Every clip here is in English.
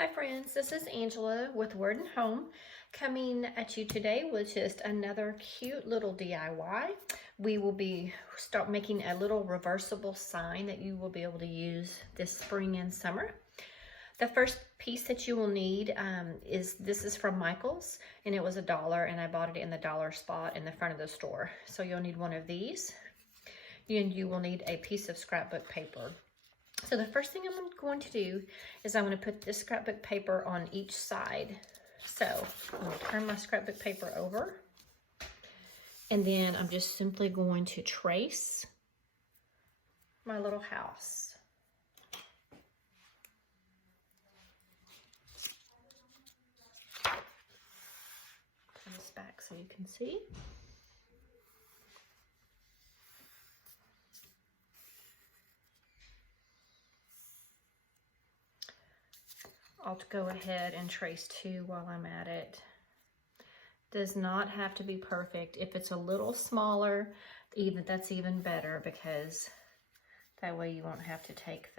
Hi friends, this is Angela with Word and Home coming at you today with just another cute little DIY. We will start making a little reversible sign that you will be able to use this spring and summer. The first piece that you will need this is from Michael's, and it was $1, and I bought it in the dollar spot in the front of the store. So you'll need one of these, and you will need a piece of scrapbook paper. So the first thing I'm going to do is I'm going to put this scrapbook paper on each side. So I'm going to turn my scrapbook paper over, and then I'm just simply going to trace my little house. Turn this back so you can see. I'll go ahead and trace two while I'm at it. Does not have to be perfect. If it's a little smaller, that's even better, because that way you won't have to take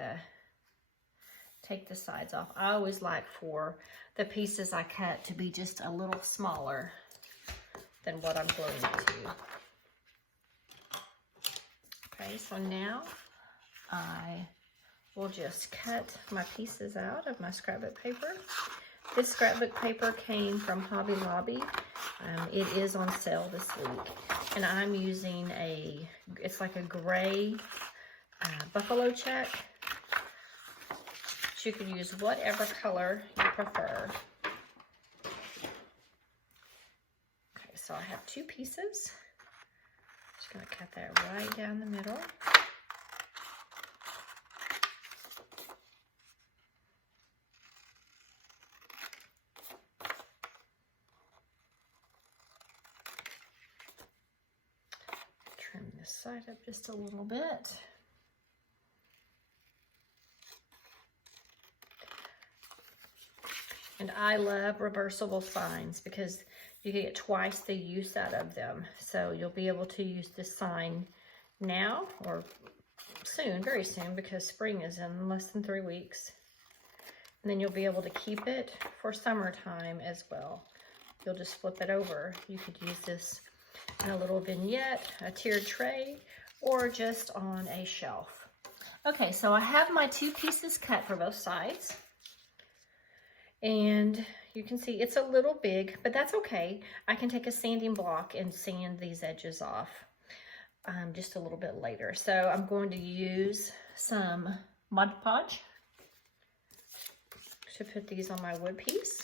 the sides off. I always like for the pieces I cut to be just a little smaller than what I'm gluing it to. Okay, so now I will just cut my pieces out of my scrapbook paper. This scrapbook paper came from Hobby Lobby. It is on sale this week, and I'm using it's like a gray buffalo check. But you could use whatever color you prefer. Okay, so I have two pieces. Just gonna cut that right down the middle. Trim this side up just a little bit. And I love reversible signs because you get twice the use out of them. So you'll be able to use this sign now or soon, very soon, because spring is in less than 3 weeks. And then you'll be able to keep it for summertime as well. You'll just flip it over. You could use this in a little vignette, a tiered tray, or just on a shelf. Okay, so I have my two pieces cut for both sides. And you can see it's a little big, but that's okay. I can take a sanding block and sand these edges off just a little bit later. So I'm going to use some Mod Podge to put these on my wood piece.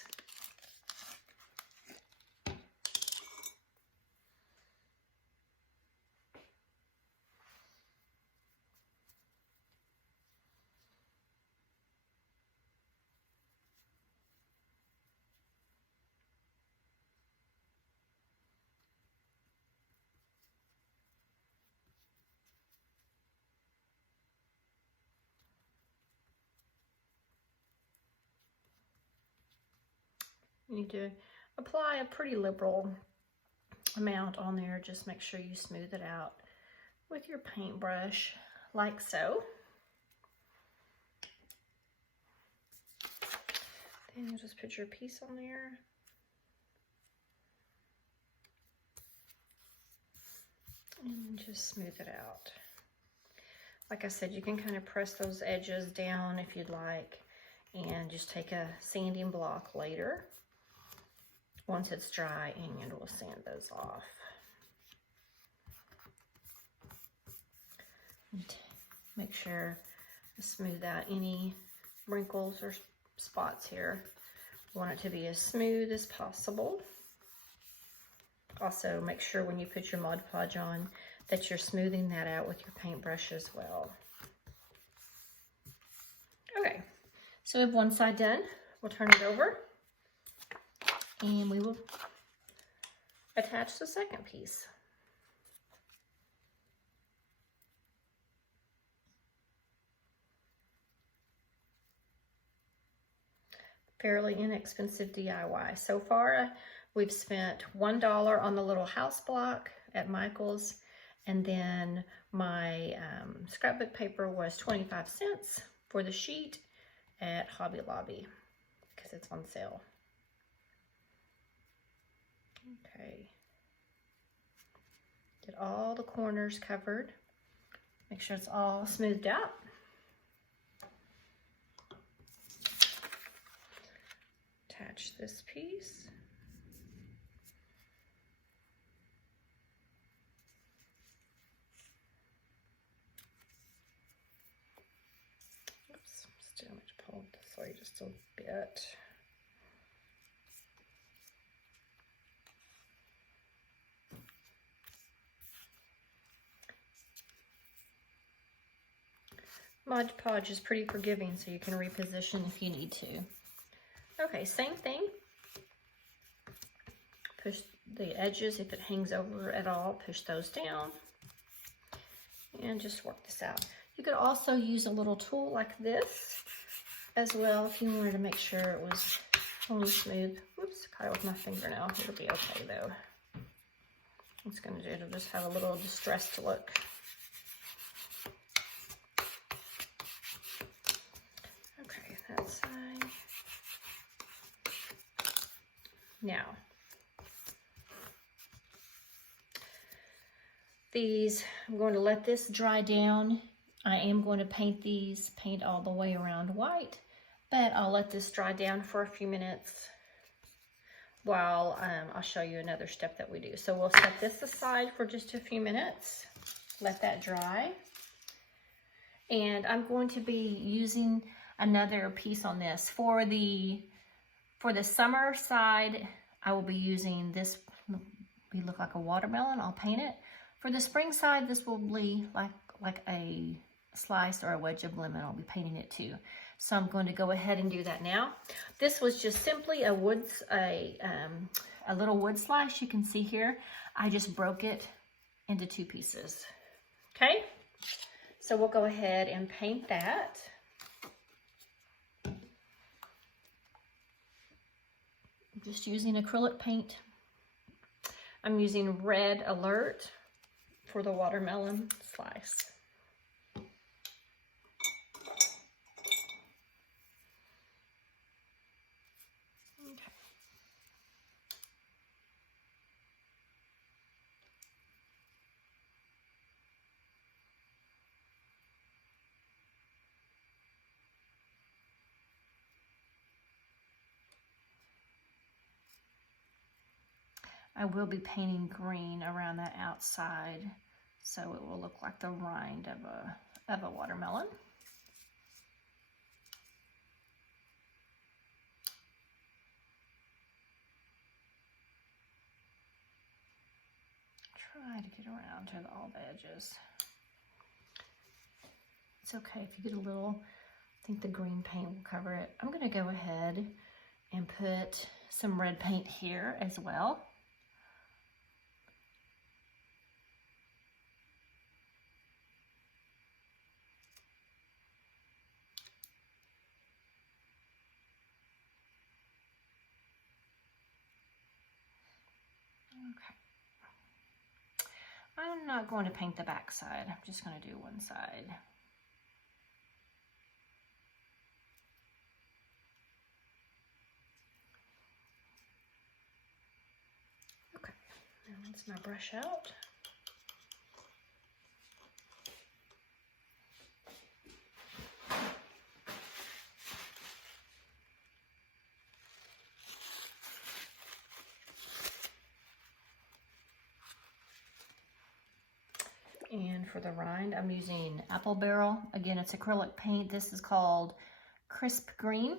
You need to apply a pretty liberal amount on there. Just make sure you smooth it out with your paintbrush, like so. Then you just put your piece on there. And just smooth it out. Like I said, you can kind of press those edges down if you'd like, and just take a sanding block later once it's dry, and we'll sand those off. And make sure to smooth out any wrinkles or spots here. Want it to be as smooth as possible. Also, make sure when you put your Mod Podge on that you're smoothing that out with your paintbrush as well. Okay, so we have one side done. We'll turn it over, and we will attach the second piece. Fairly inexpensive DIY. So far, we've spent $1 on the little house block at Michael's, and then my scrapbook paper was 25 cents for the sheet at Hobby Lobby. because it's on sale. Okay. Get all the corners covered. Make sure it's all smoothed out. Attach this piece. Oops, still need to pull this way just a bit. Mod Podge is pretty forgiving, so you can reposition if you need to. Okay, same thing. Push the edges, if it hangs over at all, push those down. And just work this out. You could also use a little tool like this as well if you wanted to make sure it was totally smooth. Whoops, caught it with my fingernail. It'll be okay though. It's gonna do, it'll just have a little distressed look. Okay, that side. Now, these, I'm going to let this dry down. I am going to paint these, paint all the way around white, but I'll let this dry down for a few minutes while I'll show you another step that we do. So we'll set this aside for just a few minutes, let that dry. And I'm going to be using another piece on this. For the summer side, I will be using this, we look like a watermelon, I'll paint it. For the spring side, this will be like a slice or a wedge of lemon. I'll be painting it too. So I'm going to go ahead and do that now. This was just simply a little wood slice. You can see here, I just broke it into 2 pieces. Okay, so we'll go ahead and paint that. I'm just using acrylic paint. I'm using Red Alert for the watermelon slice. Okay. I will be painting green around that outside, so it will look like the rind of a watermelon. Try to get around to all the edges. It's okay if you get a little, I think the green paint will cover it. I'm gonna go ahead and put some red paint here as well. Okay. I'm not going to paint the back side. I'm just going to do one side. Okay, now rinse my brush out. And for the rind, I'm using Apple Barrel. Again, it's acrylic paint. This is called Crisp Green.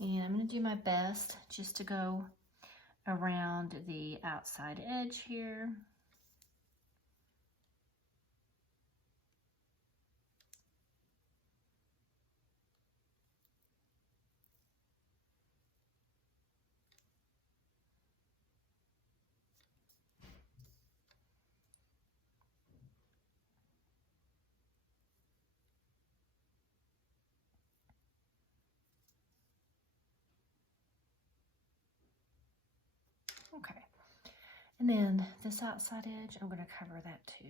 And I'm going to do my best just to go around the outside edge here. Okay, and then this outside edge, I'm going to cover that too.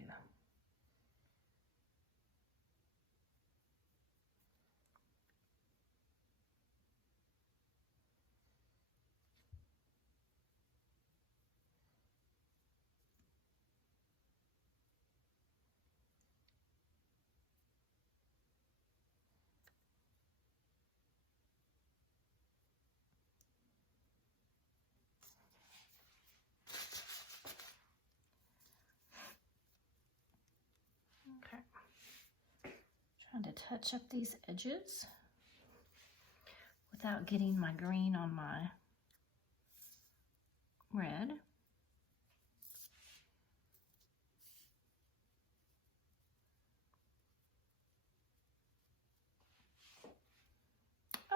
touch up these edges without getting my green on my red.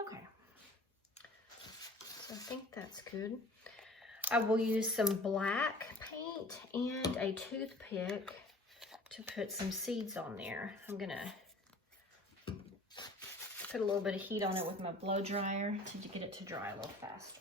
Okay, so I think that's good. I will use some black paint and a toothpick to put some seeds on there. I'm gonna put a little bit of heat on it with my blow dryer to get it to dry a little faster.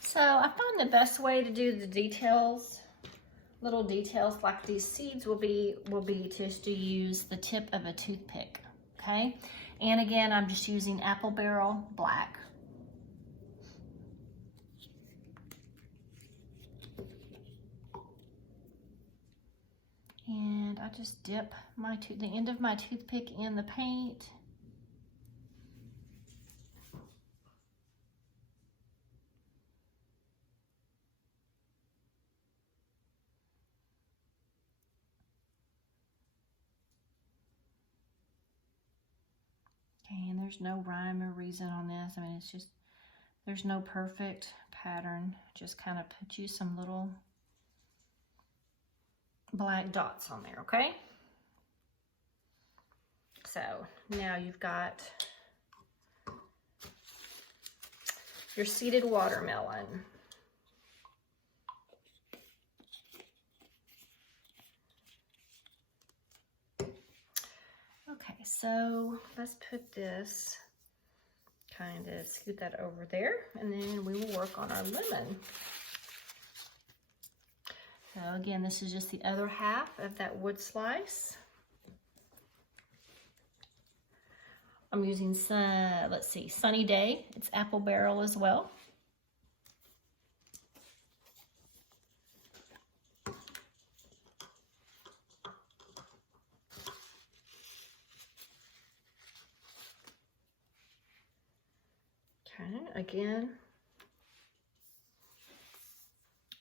So I find the best way to do the details, little details like these seeds will be just to use the tip of a toothpick, okay? And again, I'm just using apple barrel black. And I just dip the end of my toothpick in the paint. Okay, and there's no rhyme or reason on this. I mean, it's just, there's no perfect pattern. Just kind of put you some little black dots on there, okay? So now you've got your seeded watermelon. Okay, so let's put this, kind of scoot that over there, and then we will work on our lemon. So again, this is just the other half of that wood slice. I'm using some, let's see, Sunny Day. It's apple barrel as well. Okay, again.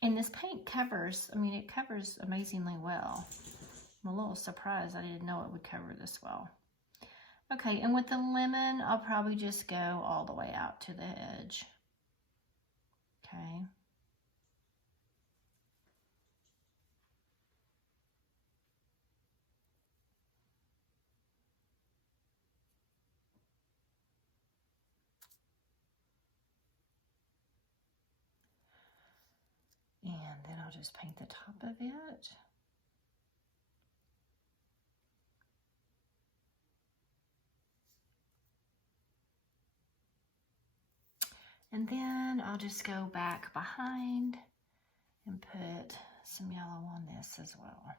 And this paint covers, I mean, it covers amazingly well. I'm a little surprised I didn't know it would cover this well. Okay, and with the lemon, I'll probably just go all the way out to the edge. Okay. And then I'll just paint the top of it. And then I'll just go back behind and put some yellow on this as well.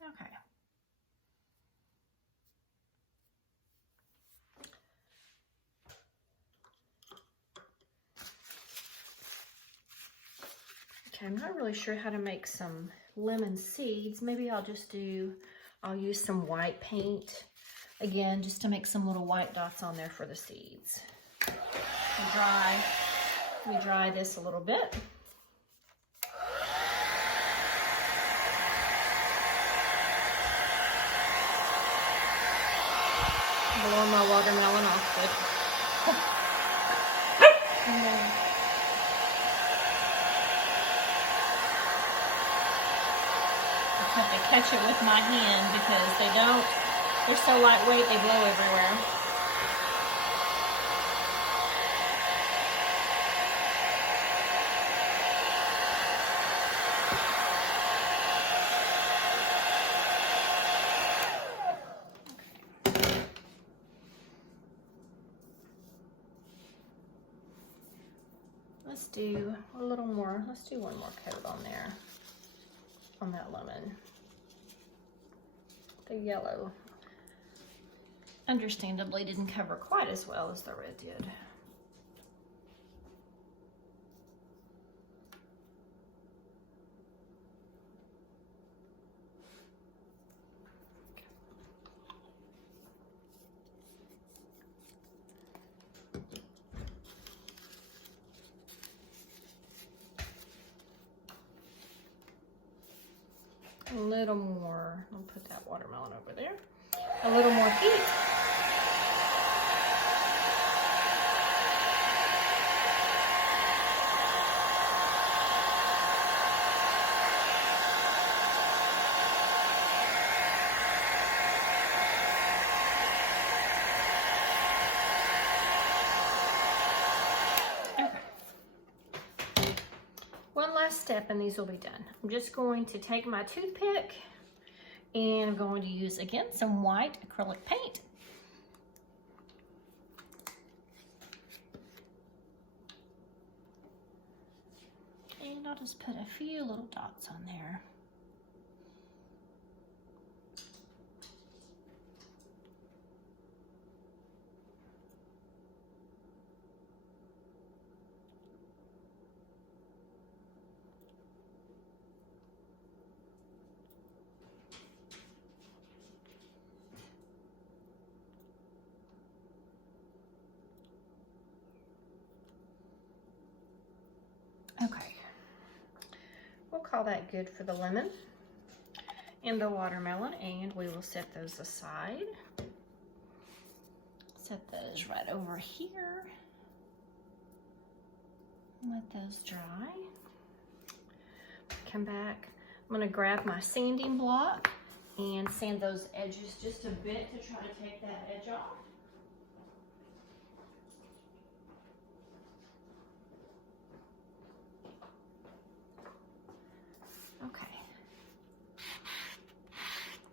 Okay. Okay, I'm not really sure how to make some lemon seeds. Maybe I'll use some white paint. Again, just to make some little white dots on there for the seeds. Let me dry this a little bit. Blowing my watermelon off good. And then I have to catch it with my hand because they're so lightweight, they blow everywhere. let's do a little more. Let's do one more coat on there, on that lemon. The yellow, understandably, didn't cover quite as well as the red did. A little more, I'll put that watermelon over there. A little more heat. One last step and these will be done. I'm just going to take my toothpick and I'm going to use, again, some white acrylic paint. And I'll just put a few little dots on there. Okay, we'll call that good for the lemon and the watermelon, and we will set those aside. Set those right over here. Let those dry. Come back. I'm going to grab my sanding block and sand those edges just a bit to try to take that edge off. Okay,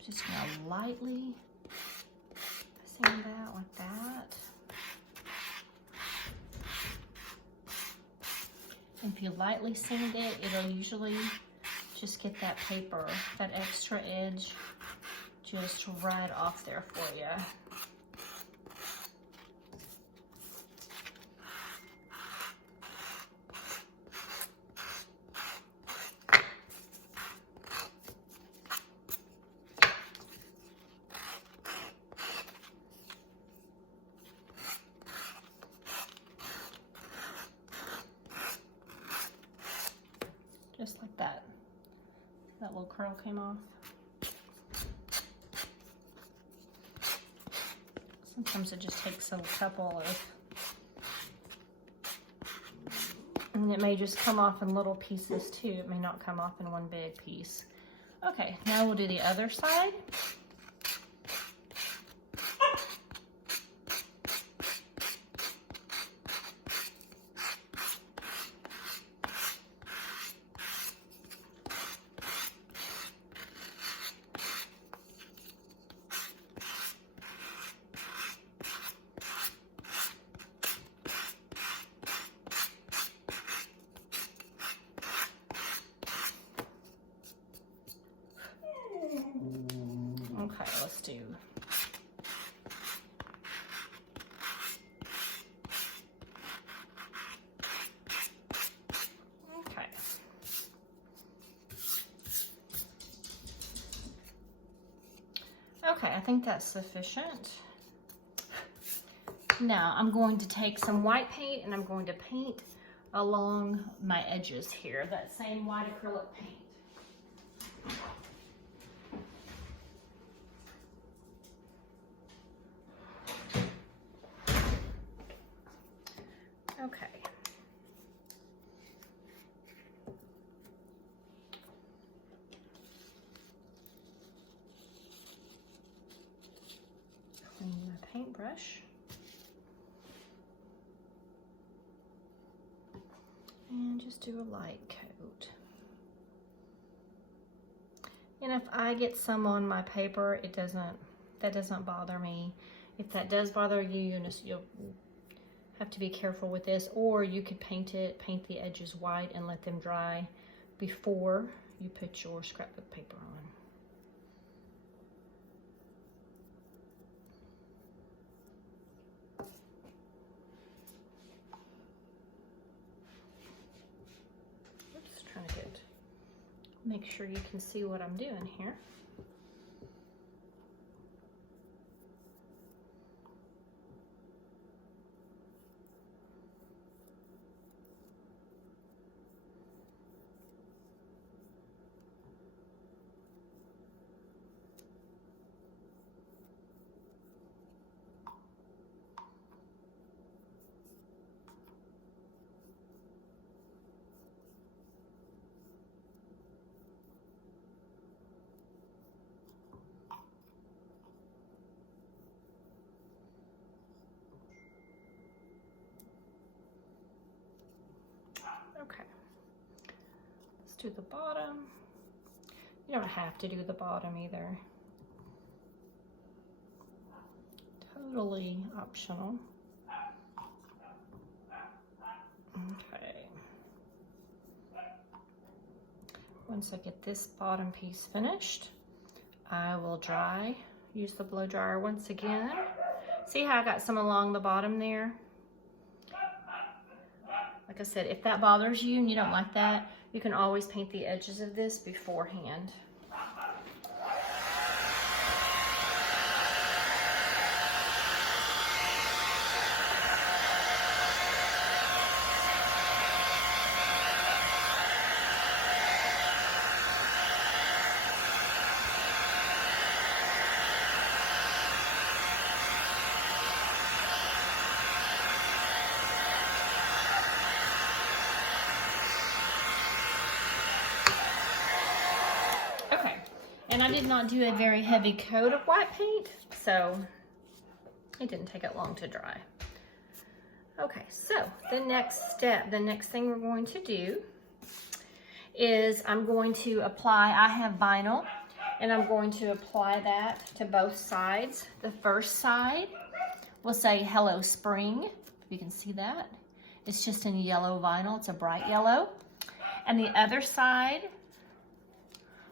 just gonna lightly sand that like that. And if you lightly sand it, it'll usually just get that paper, that extra edge, just right off there for you. Just like that. That little curl came off. Sometimes it just takes a couple of, and it may just come off in little pieces too. It may not come off in one big piece. Okay, now we'll do the other side. Okay, let's do. Okay. Okay, I think that's sufficient. Now I'm going to take some white paint and I'm going to paint along my edges here, that same white acrylic paint. Okay. Clean my paintbrush. And just do a light coat. And if I get some on my paper, that doesn't bother me. If that does bother you, you'll Have to be careful with this, or you could paint the edges white and let them dry before you put your scrapbook paper on. Trying to make sure you can see what I'm doing here. Okay, let's do the bottom. You don't have to do the bottom either. Totally optional. Okay. Once I get this bottom piece finished, I will use the blow dryer once again. See how I got some along the bottom there? Like I said, if that bothers you and you don't like that, you can always paint the edges of this beforehand. And I did not do a very heavy coat of white paint, so it didn't take it long to dry. Okay, so the next step, the next thing we're going to do is I'm going to apply, I have vinyl, and I'm going to apply that to both sides. The first side will say Hello Spring, if you can see that. It's just in yellow vinyl, it's a bright yellow. And the other side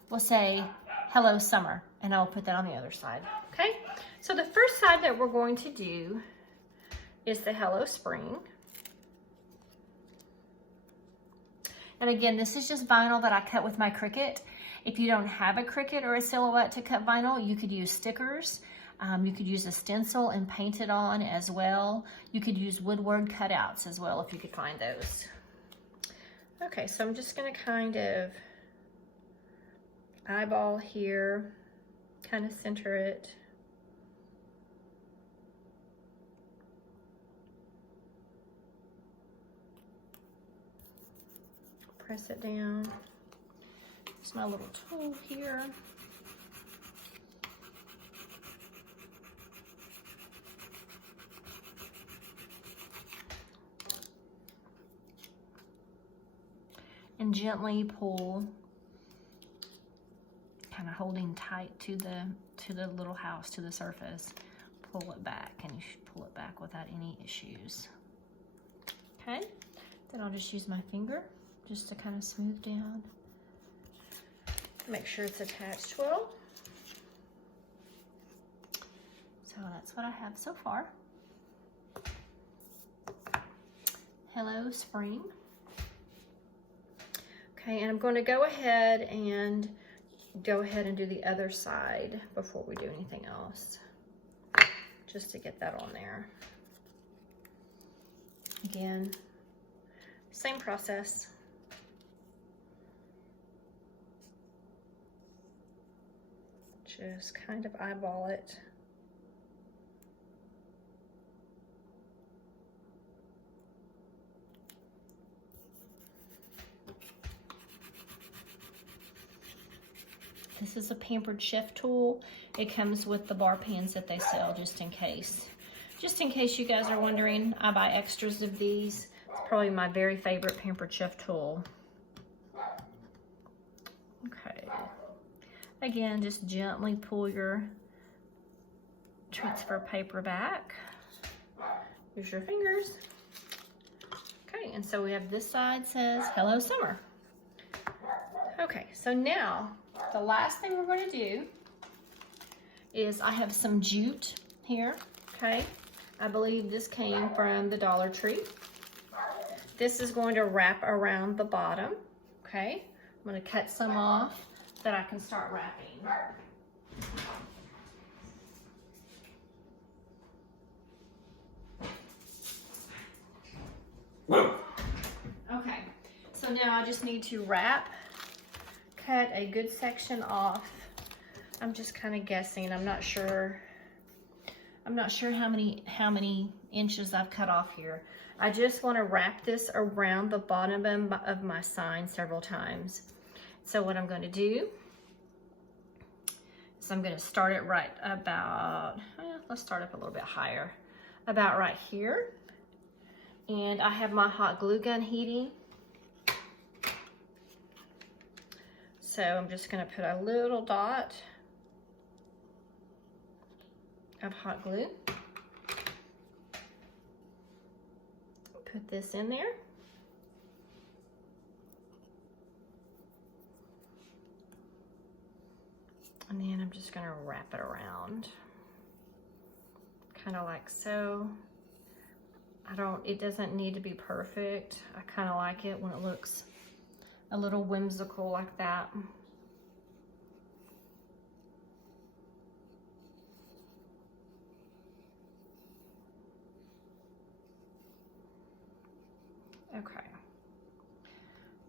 will say Hello Summer, and I'll put that on the other side, okay? So the first side that we're going to do is the Hello Spring. And again, this is just vinyl that I cut with my Cricut. If you don't have a Cricut or a Silhouette to cut vinyl, you could use stickers. You could use a stencil and paint it on as well. You could use woodward cutouts as well if you could find those. Okay, so I'm just gonna kind of eyeball here, kind of center it. Press it down. It's my little tool here. And gently pull, kind of holding tight to the little house, to the surface. Pull it back, and you should pull it back without any issues. Okay, then I'll just use my finger just to kind of smooth down. Make sure it's attached well. So that's what I have so far. Hello Spring. Okay, and I'm going to go ahead and do the other side before we do anything else, just to get that on there. Again, same process. Just kind of eyeball it. This is a Pampered Chef tool. It comes with the bar pans that they sell, just in case. Just in case you guys are wondering, I buy extras of these. It's probably my very favorite Pampered Chef tool. Okay. Again, just gently pull your transfer paper back. Use your fingers. Okay, and so we have this side says, Hello Summer. Okay, so now the last thing we're going to do is I have some jute here, okay? I believe this came from the Dollar Tree. This is going to wrap around the bottom, okay? I'm going to cut some off that I can start wrapping. Okay, so now I just need to cut a good section off. I'm just kind of guessing. I'm not sure how many inches I've cut off here. I just want to wrap this around the bottom of my sign several times. So what I'm going to do is I'm going to start it right about, let's start up a little bit higher, about right here. And I have my hot glue gun heating. So I'm just going to put a little dot of hot glue. Put this in there. And then I'm just going to wrap it around. Kind of like so. It doesn't need to be perfect. I kind of like it when it looks a little whimsical like that. Okay.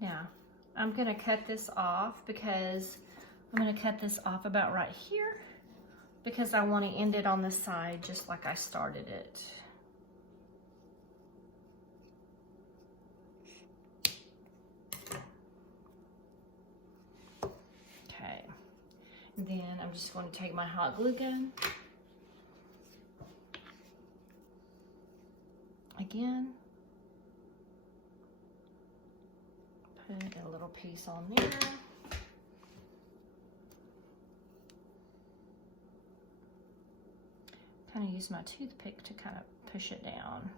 Now, I'm going to cut this off because I'm going to cut this off about right here because I want to end it on the side just like I started it. Okay. Then I'm just going to take my hot glue gun. Again. Put a little piece on there. Kind of use my toothpick to kind of push it down.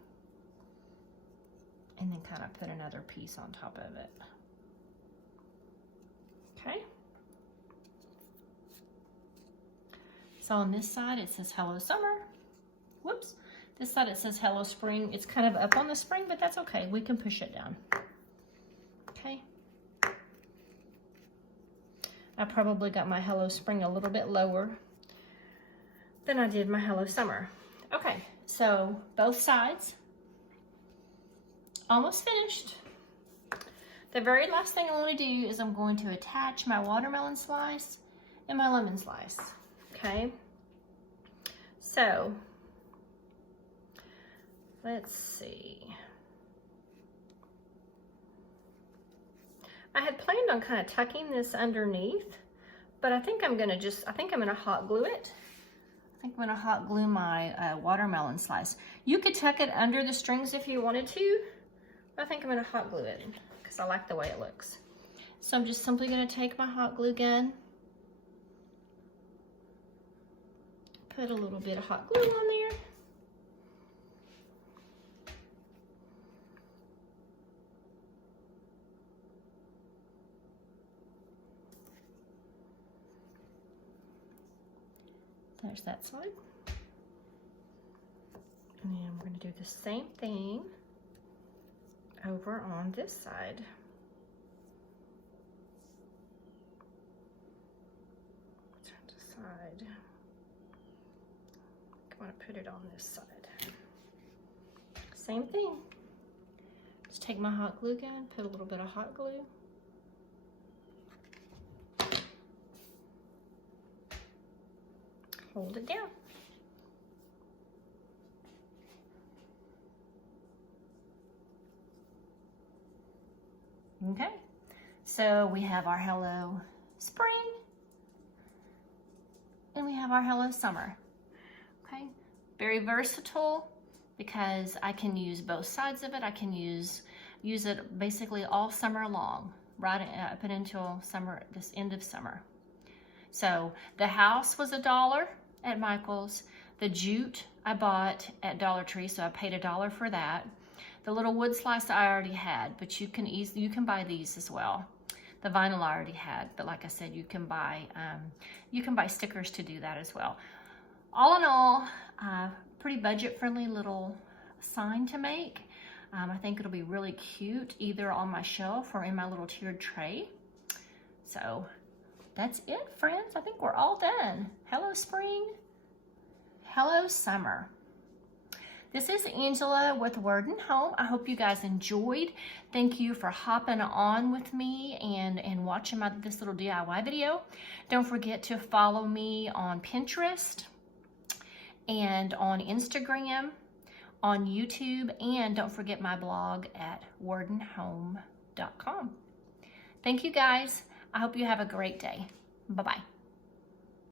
And then kind of put another piece on top of it. Okay. So on this side it says Hello Summer. Whoops. This side it says Hello Spring. It's kind of up on the spring, but that's okay. We can push it down. Okay. I probably got my Hello Spring a little bit lower than I did my Hello Summer. Okay, so both sides almost finished. The very last thing I want to do is I'm going to attach my watermelon slice and my lemon slice. Okay, so let's see. I had planned on kind of tucking this underneath, but I think I'm gonna hot glue it. I think I'm gonna hot glue my watermelon slice. You could tuck it under the strings if you wanted to, but I think I'm gonna hot glue it because I like the way it looks. So I'm just simply gonna take my hot glue gun, put a little bit of hot glue on there. There's that side. And then I'm going to do the same thing over on this side. Turn to side. I want to put it on this side. Same thing. Just take my hot glue gun, put a little bit of hot glue. Hold it down. Okay, so we have our Hello Spring and we have our Hello Summer. Okay, very versatile because I can use both sides of it. I can use it basically all summer long, right up and until summer, this end of summer. So the house was $1 at Michael's. The jute I bought at Dollar Tree, so I paid $1 for that. The little wood slice I already had, but you can buy these as well. The vinyl I already had, but like I said, you can buy stickers to do that as well. All in all, pretty budget-friendly little sign to make. I think it'll be really cute either on my shelf or in my little tiered tray. So that's it, friends. I think we're all done. Hello, spring. Hello, summer. This is Angela with Word and Home. I hope you guys enjoyed. Thank you for hopping on with me and watching this little DIY video. Don't forget to follow me on Pinterest and on Instagram, on YouTube, and don't forget my blog at wordandhome.com. Thank you guys. I hope you have a great day. Bye-bye.